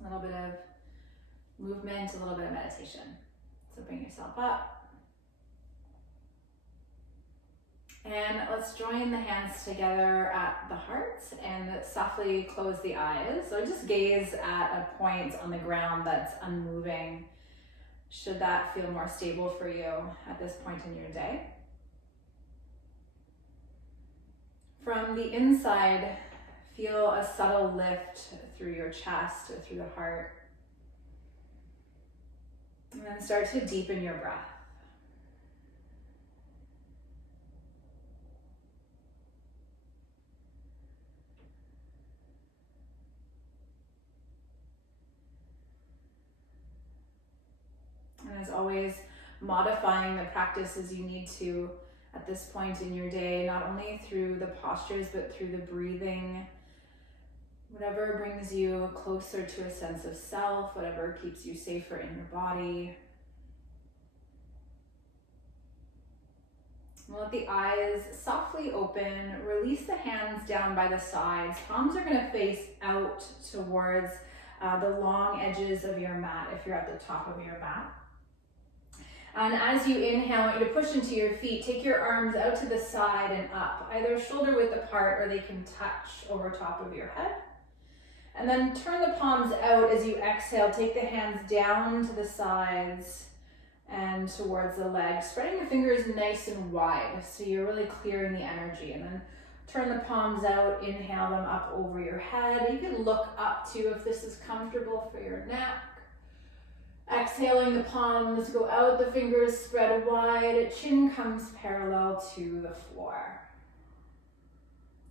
A little bit of movement, a little bit of meditation. So bring yourself up. And let's join the hands together at the heart and softly close the eyes. So just gaze at a point on the ground that's unmoving. Should that feel more stable for you at this point in your day? From the inside, feel a subtle lift through your chest or through the heart. And then start to deepen your breath. And as always, modifying the practice as you need to at this point in your day, not only through the postures, but through the breathing. Whatever brings you closer to a sense of self, whatever keeps you safer in your body. Let the eyes softly open, release the hands down by the sides. Palms are gonna face out towards the long edges of your mat if you're at the top of your mat. And as you inhale, I want you to push into your feet. Take your arms out to the side and up, either shoulder width apart or they can touch over top of your head. And then turn the palms out as you exhale. Take the hands down to the sides and towards the legs, spreading the fingers nice and wide so you're really clearing the energy. And then turn the palms out, inhale them up over your head. You can look up too if this is comfortable for your neck. Exhaling, the palms go out, the fingers spread wide, chin comes parallel to the floor.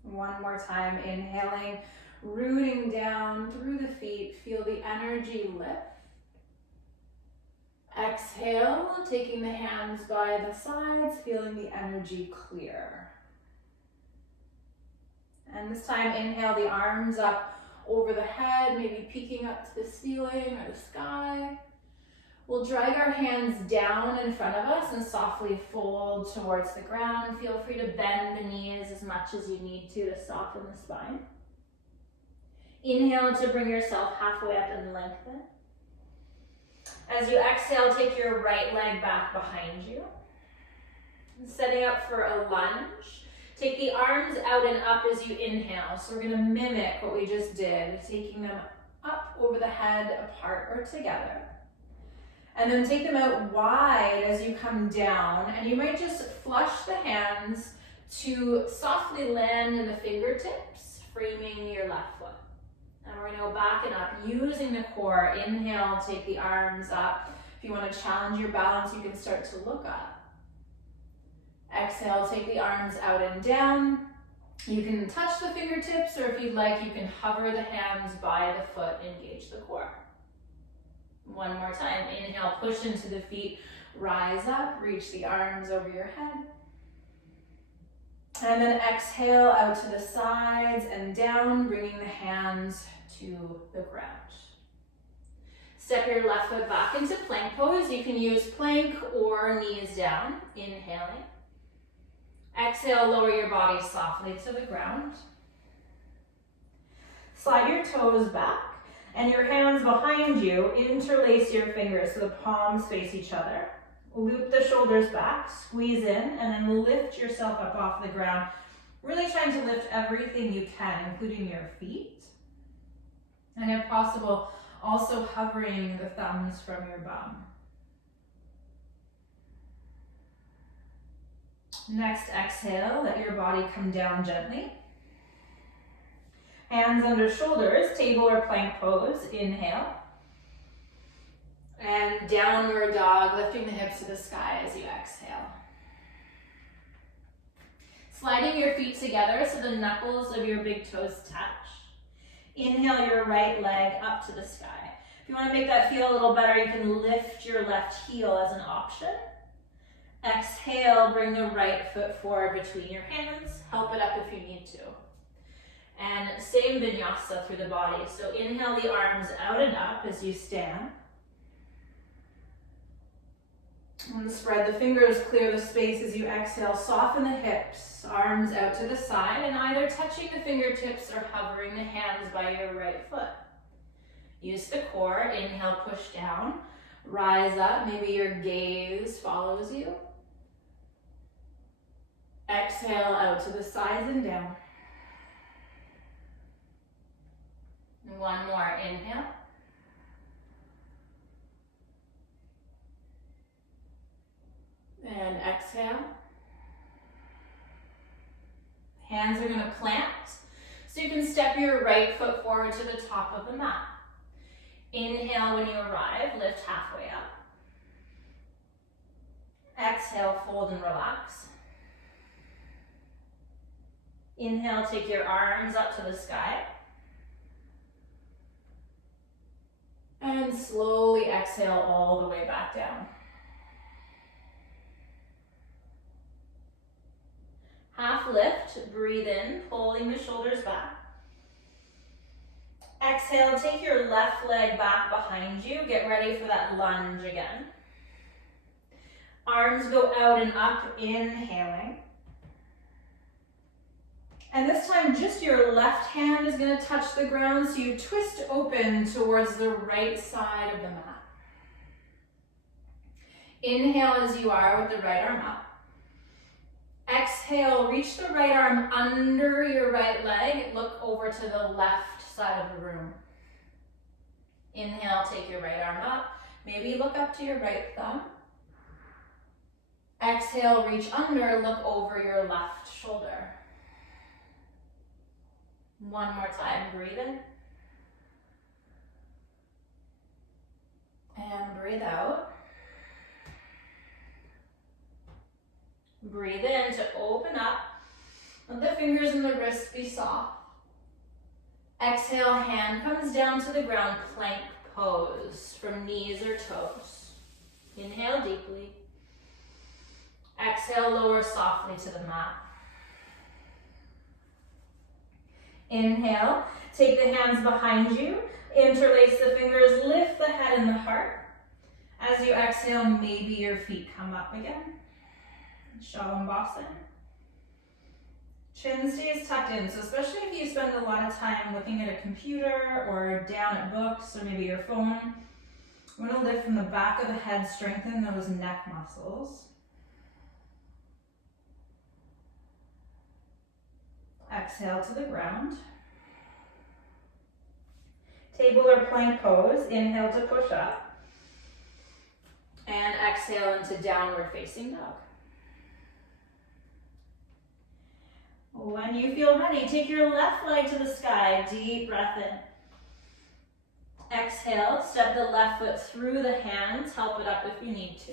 One more time, inhaling, rooting down through the feet, feel the energy lift. Exhale, taking the hands by the sides, feeling the energy clear. And this time, inhale the arms up over the head, maybe peeking up to the ceiling or the sky. We'll drag our hands down in front of us and softly fold towards the ground. Feel free to bend the knees as much as you need to soften the spine. Inhale to bring yourself halfway up and lengthen. As you exhale, take your right leg back behind you. Setting up for a lunge. Take the arms out and up as you inhale. So we're going to mimic what we just did, taking them up over the head, apart or together. And then take them out wide as you come down, and you might just flush the hands to softly land in the fingertips, framing your left foot. And we're gonna go back and up, using the core. Inhale, take the arms up. If you wanna challenge your balance, you can start to look up. Exhale, take the arms out and down. You can touch the fingertips, or if you'd like, you can hover the hands by the foot, engage the core. One more time, inhale, push into the feet, rise up, reach the arms over your head. And then exhale out to the sides and down, bringing the hands to the ground. Step your left foot back into plank pose. You can use plank or knees down, inhaling. Exhale, lower your body softly to the ground. Slide your toes back. And your hands behind you, interlace your fingers so the palms face each other. Loop the shoulders back, squeeze in, and then lift yourself up off the ground. Really trying to lift everything you can, including your feet. And if possible, also hovering the thumbs from your bum. Next, exhale, let your body come down gently. Hands under shoulders, table or plank pose, inhale. And downward dog, lifting the hips to the sky as you exhale. Sliding your feet together so the knuckles of your big toes touch. Inhale your right leg up to the sky. If you want to make that feel a little better, you can lift your left heel as an option. Exhale, bring the right foot forward between your hands. Help it up if you need to. And same vinyasa through the body. So inhale the arms out and up as you stand. And spread the fingers, clear the space as you exhale. Soften the hips, arms out to the side, and either touching the fingertips or hovering the hands by your right foot. Use the core. Inhale, push down. Rise up. Maybe your gaze follows you. Exhale out to the sides and down. One more. Inhale. And exhale. Hands are going to plant. So you can step your right foot forward to the top of the mat. Inhale when you arrive, lift halfway up. Exhale, fold and relax. Inhale, take your arms up to the sky. And slowly exhale all the way back down. Half lift, breathe in, pulling the shoulders back. Exhale, take your left leg back behind you. Get ready for that lunge again. Arms go out and up, inhaling. And this time, just your left hand is going to touch the ground, so you twist open towards the right side of the mat. Inhale as you are with the right arm up. Exhale, reach the right arm under your right leg. Look over to the left side of the room. Inhale, take your right arm up. Maybe look up to your right thumb. Exhale, reach under, look over your left shoulder. One more time, breathe in. And breathe out. Breathe in to open up. Let the fingers and the wrists be soft. Exhale, hand comes down to the ground, plank pose from knees or toes. Inhale deeply. Exhale, lower softly to the mat. Inhale, take the hands behind you, interlace the fingers, lift the head and the heart. As you exhale, maybe your feet come up again. Shalambhasana. Chin stays tucked in, so especially if you spend a lot of time looking at a computer or down at books or maybe your phone, you want to lift from the back of the head, strengthen those neck muscles. Exhale to the ground. Table or plank pose, inhale to push up. And exhale into downward facing dog. When you feel ready, take your left leg to the sky, deep breath in. Exhale, step the left foot through the hands, help it up if you need to.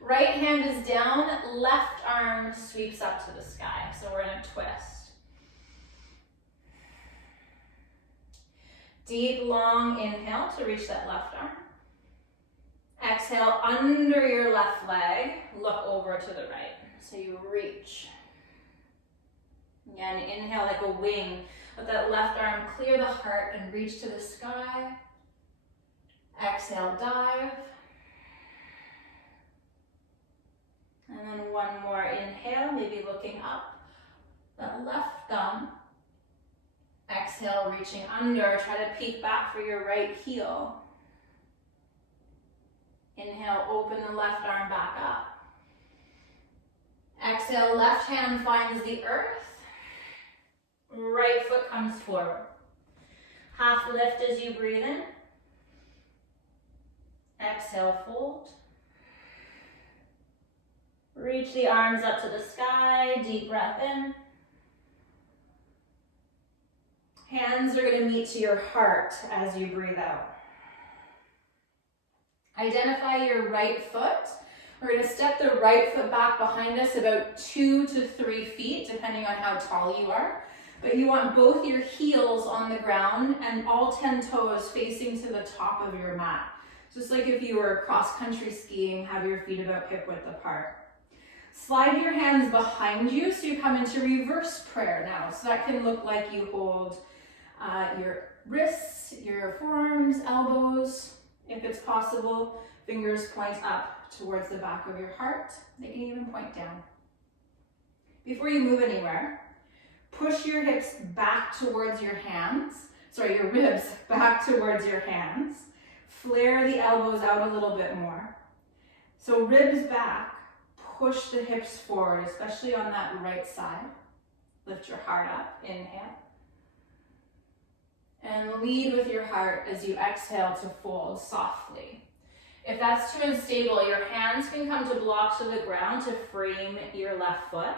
Right hand is down, left arm sweeps up to the sky. So we're gonna twist. Deep, long inhale to reach that left arm. Exhale, under your left leg, look over to the right. So you reach. Again, inhale like a wing. Let that left arm clear the heart and reach to the sky. Exhale, dive. And then one more inhale, maybe looking up. That left thumb. Exhale, reaching under. Try to peek back for your right heel. Inhale, open the left arm back up. Exhale, left hand finds the earth. Right foot comes forward. Half lift as you breathe in. Exhale, fold. Reach the arms up to the sky, deep breath in. Hands are going to meet to your heart as you breathe out. Identify your right foot. We're going to step the right foot back behind us about 2 to 3 feet, depending on how tall you are. But you want both your heels on the ground and all 10 toes facing to the top of your mat. Just like if you were cross-country skiing, have your feet about hip width apart. Slide your hands behind you so you come into reverse prayer now. So that can look like you hold your wrists, your forearms, elbows, if it's possible. Fingers point up towards the back of your heart. They can even point down. Before you move anywhere, push your hips back towards your hands your ribs back towards your hands. Flare the elbows out a little bit more. So ribs back, push the hips forward, especially on that right side. Lift your heart up, inhale. And lead with your heart as you exhale to fold softly. If that's too unstable, your hands can come to blocks of the ground to frame your left foot.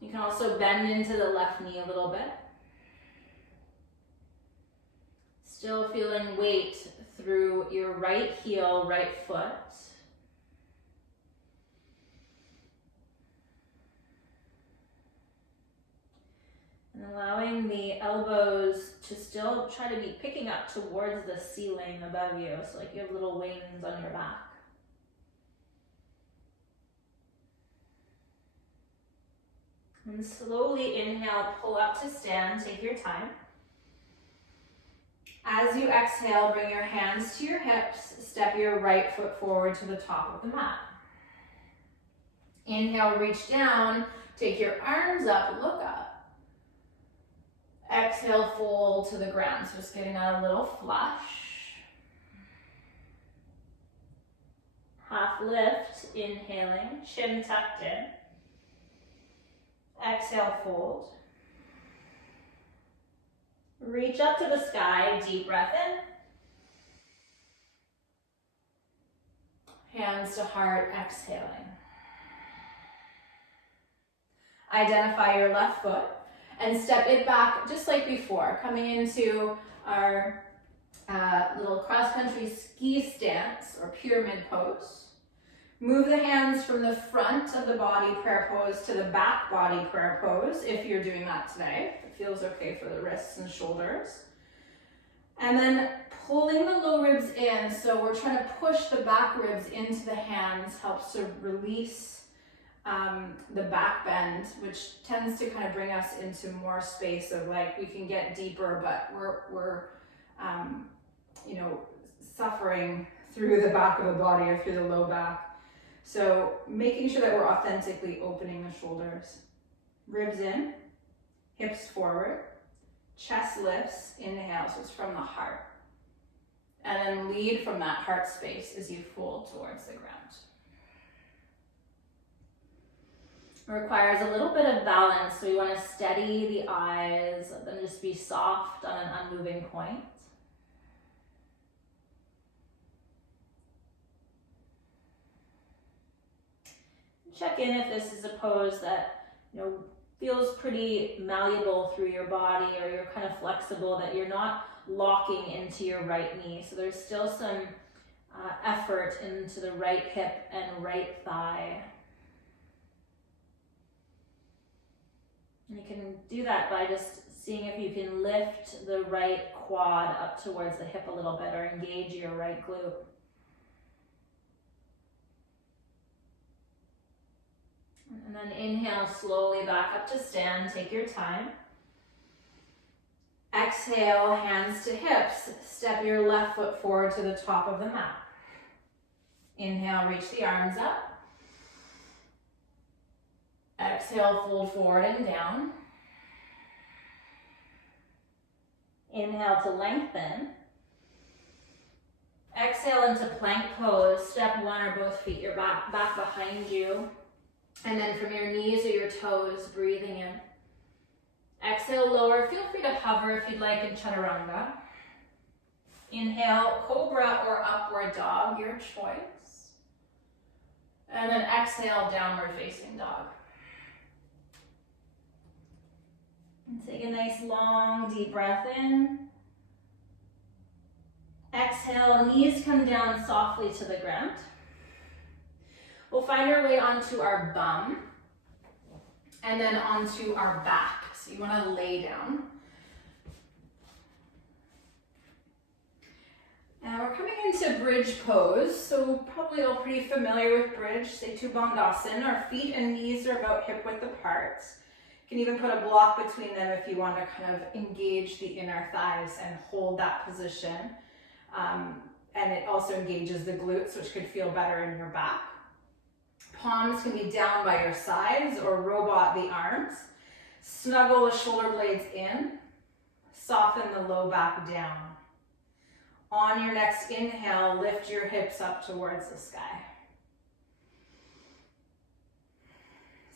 You can also bend into the left knee a little bit. Still feeling weight through your right heel, right foot. And allowing the elbows to still try to be picking up towards the ceiling above you, so like you have little wings on your back. And slowly inhale, pull up to stand, take your time. As you exhale, bring your hands to your hips, step your right foot forward to the top of the mat. Inhale, reach down, take your arms up, look up. Exhale, fold to the ground, so just getting that a little flush. Half lift, inhaling, chin tucked in. Exhale, fold. Reach up to the sky, deep breath in. Hands to heart, exhaling. Identify your left foot and step it back just like before, coming into our little cross-country ski stance or pyramid pose. Move the hands from the front of the body prayer pose to the back body prayer pose if you're doing that today. It feels okay for the wrists and shoulders. And then pulling the low ribs in, so we're trying to push the back ribs into the hands, helps to release the back bend, which tends to kind of bring us into more space of like we can get deeper, but we're suffering through the back of the body or through the low back. So making sure that we're authentically opening the shoulders. Ribs in, hips forward, chest lifts, inhale, so it's from the heart. And then lead from that heart space as you fold towards the ground. It requires a little bit of balance, so we want to steady the eyes, let them just be soft on an unmoving point. Check in if this is a pose that feels pretty malleable through your body, or you're kind of flexible, that you're not locking into your right knee. So there's still some effort into the right hip and right thigh. And you can do that by just seeing if you can lift the right quad up towards the hip a little bit, or engage your right glute. And then inhale slowly back up to stand, take your time. Exhale, hands to hips, step your left foot forward to the top of the mat. Inhale, reach the arms up. Exhale, fold forward and down. Inhale to lengthen. Exhale into plank pose. Step one or both feet your back behind you. And then from your knees or your toes, breathing in. Exhale, lower. Feel free to hover if you'd like in chaturanga. Inhale, cobra or upward dog, your choice. And then exhale, downward facing dog. And take a nice long deep breath in. Exhale, knees come down softly to the ground. We'll find our way onto our bum and then onto our back. So you want to lay down. Now we're coming into bridge pose. So probably all pretty familiar with bridge, Setu Bandhasan. Our feet and knees are about hip width apart. You can even put a block between them if you want to kind of engage the inner thighs and hold that position. And it also engages the glutes, which could feel better in your back. Palms can be down by your sides or robot the arms. Snuggle the shoulder blades in. soften the low back down. On your next inhale, lift your hips up towards the sky.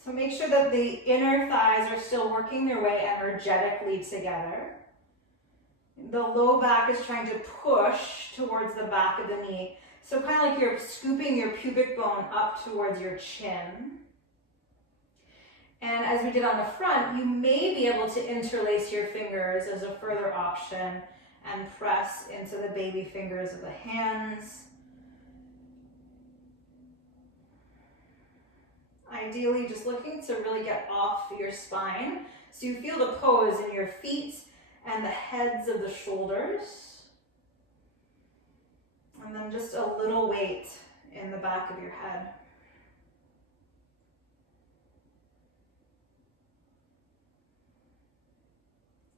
So make sure that the inner thighs are still working their way energetically together. The low back is trying to push towards the back of the knee. So kind of like you're scooping your pubic bone up towards your chin. And as we did on the front, you may be able to interlace your fingers as a further option and press into the baby fingers of the hands. Ideally, just looking to really get off your spine so you feel the pose in your feet and the heads of the shoulders. And then just a little weight in the back of your head.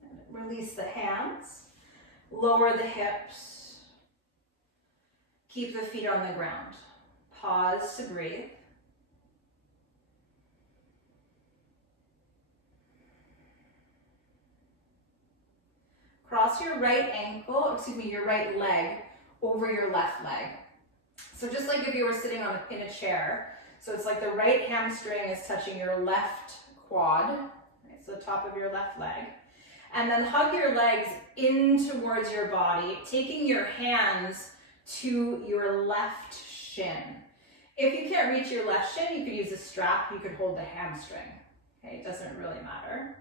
And release the hands, lower the hips, keep the feet on the ground. Pause to breathe. Cross your right your right leg over your left leg. So just like if you were sitting in a chair, so it's like the right hamstring is touching your left quad, right, so the top of your left leg. And then hug your legs in towards your body, taking your hands to your left shin. If you can't reach your left shin, you could use a strap, you could hold the hamstring. Okay, it doesn't really matter.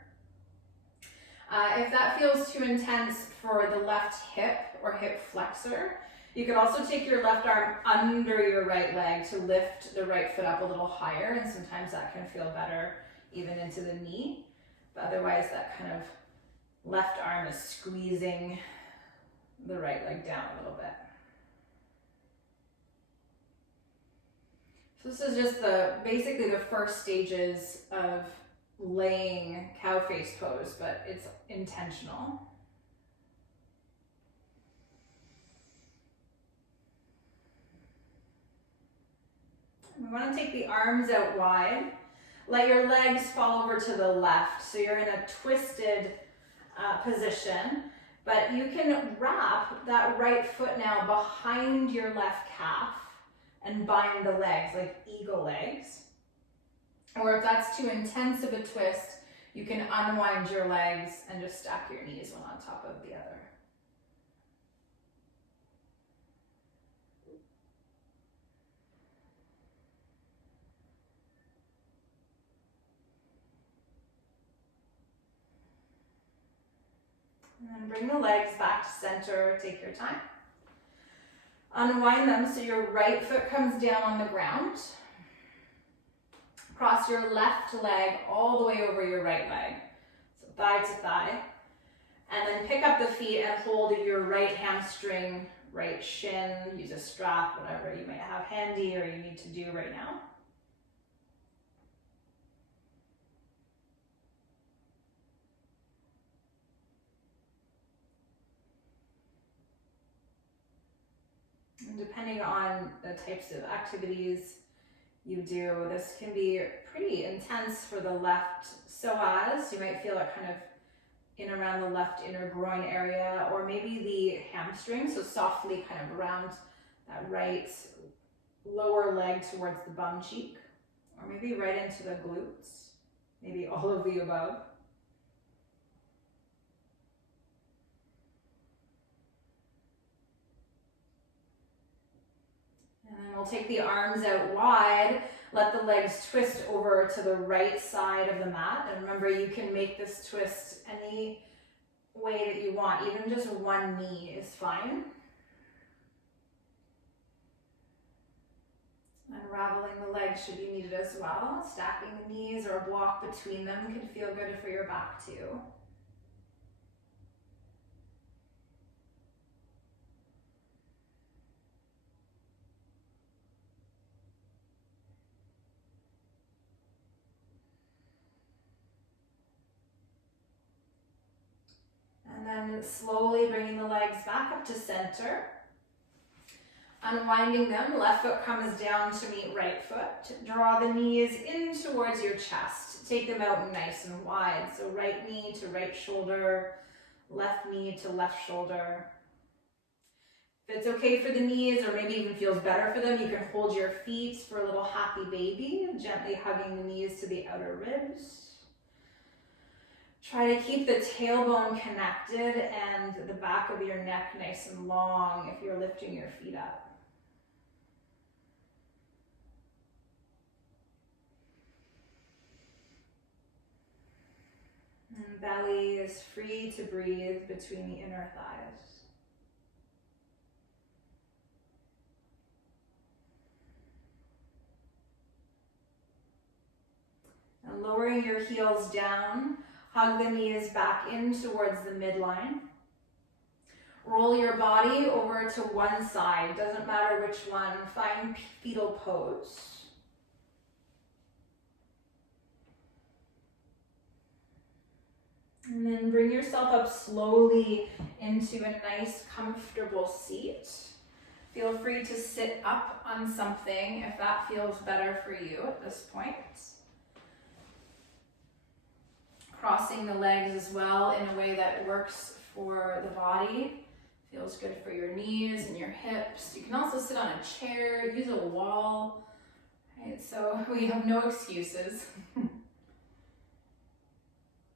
If that feels too intense for the left hip or hip flexor, you could also take your left arm under your right leg to lift the right foot up a little higher, and sometimes that can feel better even into the knee. But otherwise, that kind of left arm is squeezing the right leg down a little bit. So this is just basically the first stages of laying cow face pose, but it's intentional. We want to take the arms out wide. Let your legs fall over to the left, so you're in a twisted position, but you can wrap that right foot now behind your left calf and bind the legs like eagle legs. Or if that's too intense of a twist, you can unwind your legs and just stack your knees one on top of the other. And then bring the legs back to center, take your time. Unwind them so your right foot comes down on the ground. Cross your left leg all the way over your right leg. So thigh to thigh. And then pick up the feet and hold your right hamstring, right shin, use a strap, whatever you might have handy or you need to do right now. And depending on the types of activities you do, this can be pretty intense for the left psoas. You might feel it kind of in around the left inner groin area, or maybe the hamstring, so softly kind of around that right lower leg towards the bum cheek, or maybe right into the glutes, maybe all of the above. And then we'll take the arms out wide, let the legs twist over to the right side of the mat. And remember, you can make this twist any way that you want, even just one knee is fine. Unraveling the legs should be needed as well. Stacking the knees or a block between them can feel good for your back too. And then slowly bringing the legs back up to center. Unwinding them, left foot comes down to meet right foot. Draw the knees in towards your chest. Take them out nice and wide. So right knee to right shoulder, left knee to left shoulder. If it's okay for the knees, or maybe even feels better for them, you can hold your feet for a little happy baby, gently hugging the knees to the outer ribs. Try to keep the tailbone connected and the back of your neck nice and long if you're lifting your feet up. And belly is free to breathe between the inner thighs. And lowering your heels down, hug the knees back in towards the midline. Roll your body over to one side, doesn't matter which one. Find fetal pose. And then bring yourself up slowly into a nice, comfortable seat. Feel free to sit up on something if that feels better for you at this point. Crossing the legs as well in a way that works for the body. Feels good for your knees and your hips. You can also sit on a chair, use a wall. Right? So we have no excuses.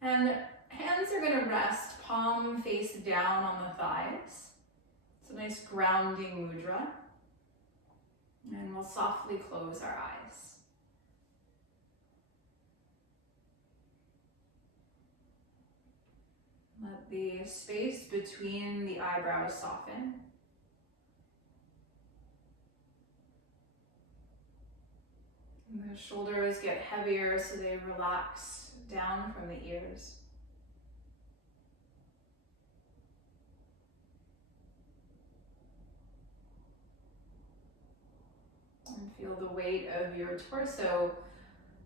And hands are going to rest palm face down on the thighs. It's a nice grounding mudra. And we'll softly close our eyes. Let the space between the eyebrows soften. And the shoulders get heavier so they relax down from the ears. And feel the weight of your torso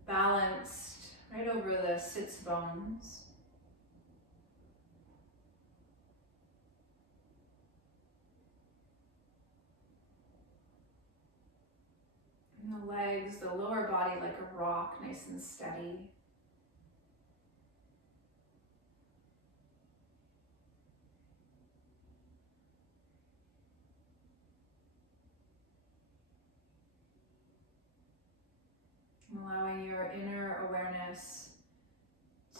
balanced right over the sits bones. And the legs, the lower body like a rock, nice and steady. Allowing your inner awareness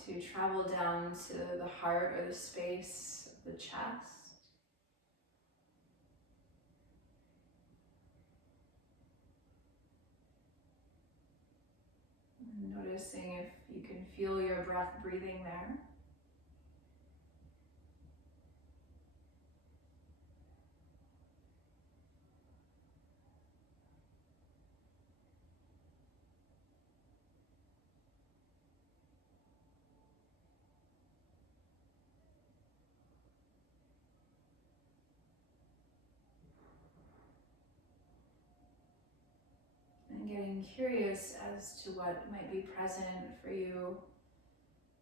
to travel down to the heart or the space of the chest. And noticing if you can feel your breath breathing there. And getting curious as to what might be present for you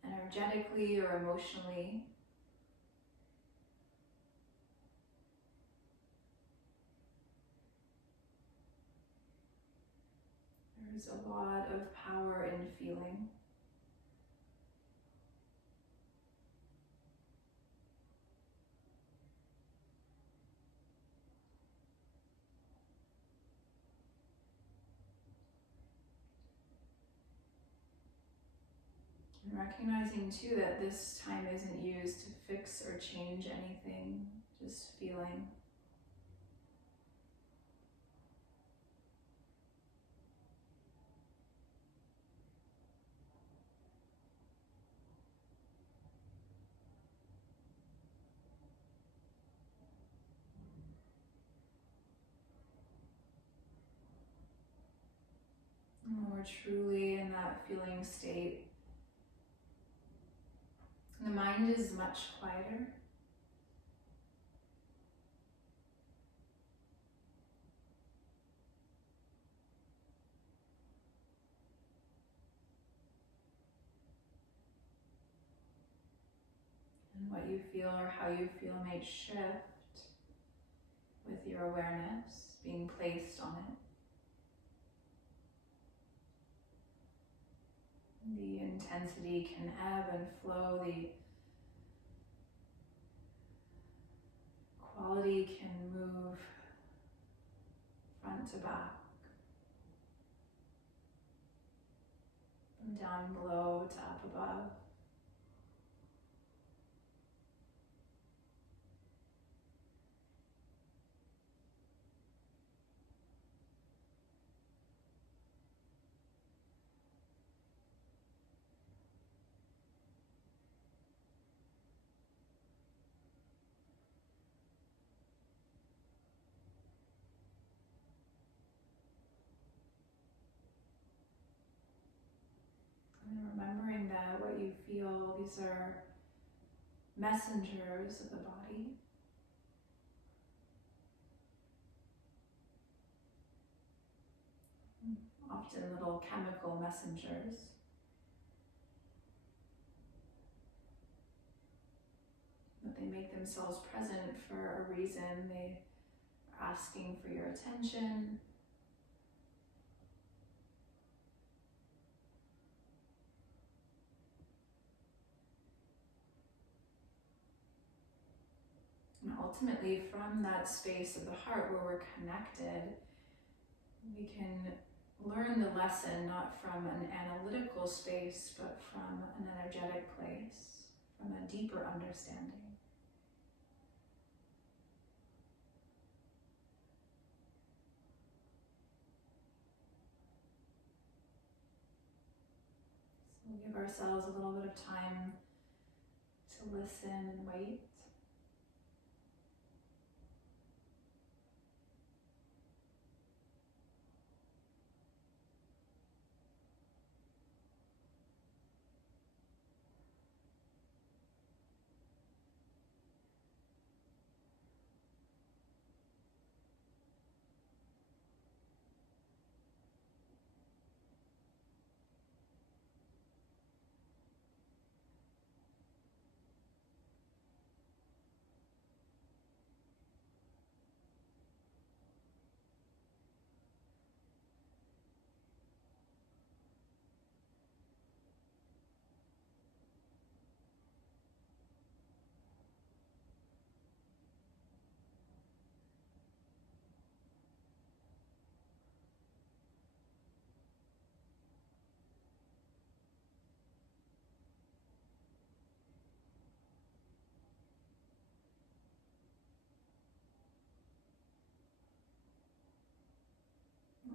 energetically or emotionally. There's a lot of power in feeling. And recognizing too that this time isn't used to fix or change anything, just feeling. And when we're truly in that feeling state, the mind is much quieter. And what you feel or how you feel may shift with your awareness being placed on it. The intensity can ebb and flow, the body can move front to back, from down below to up above. And remembering that what you feel, these are messengers of the body. Often little chemical messengers. But they make themselves present for a reason. They are asking for your attention. And ultimately, from that space of the heart where we're connected, we can learn the lesson not from an analytical space, but from an energetic place, from a deeper understanding. So we'll give ourselves a little bit of time to listen and wait.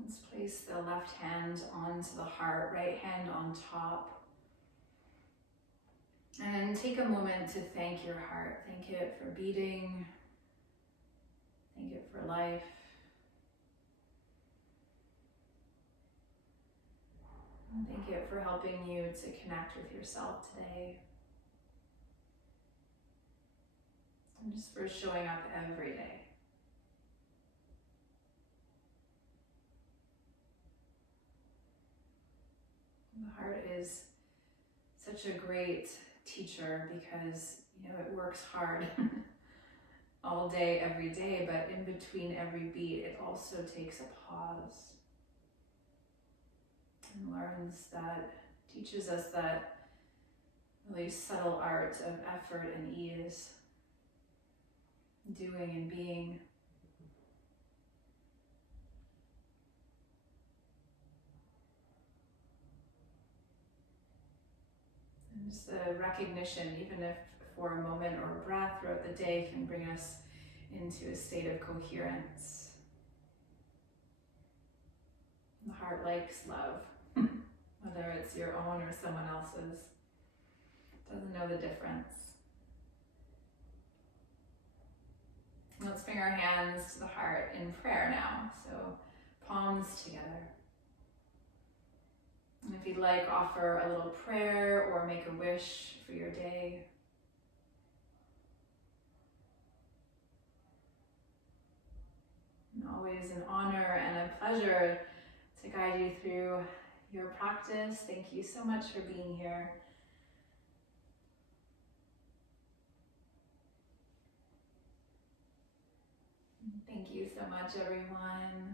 Let's place the left hand onto the heart, right hand on top. And take a moment to thank your heart. Thank it for beating. Thank it for life. And thank it for helping you to connect with yourself today. And just for showing up every day. The heart is such a great teacher because, it works hard all day, every day, but in between every beat, it also takes a pause and teaches us that really subtle art of effort and ease, doing and being. And just the recognition, even if for a moment or a breath throughout the day, can bring us into a state of coherence. The heart likes love, whether it's your own or someone else's. It doesn't know the difference. Let's bring our hands to the heart in prayer now. So palms together. And if you'd like, offer a little prayer or make a wish for your day. And always an honor and a pleasure to guide you through your practice. Thank you so much for being here. Thank you so much, everyone.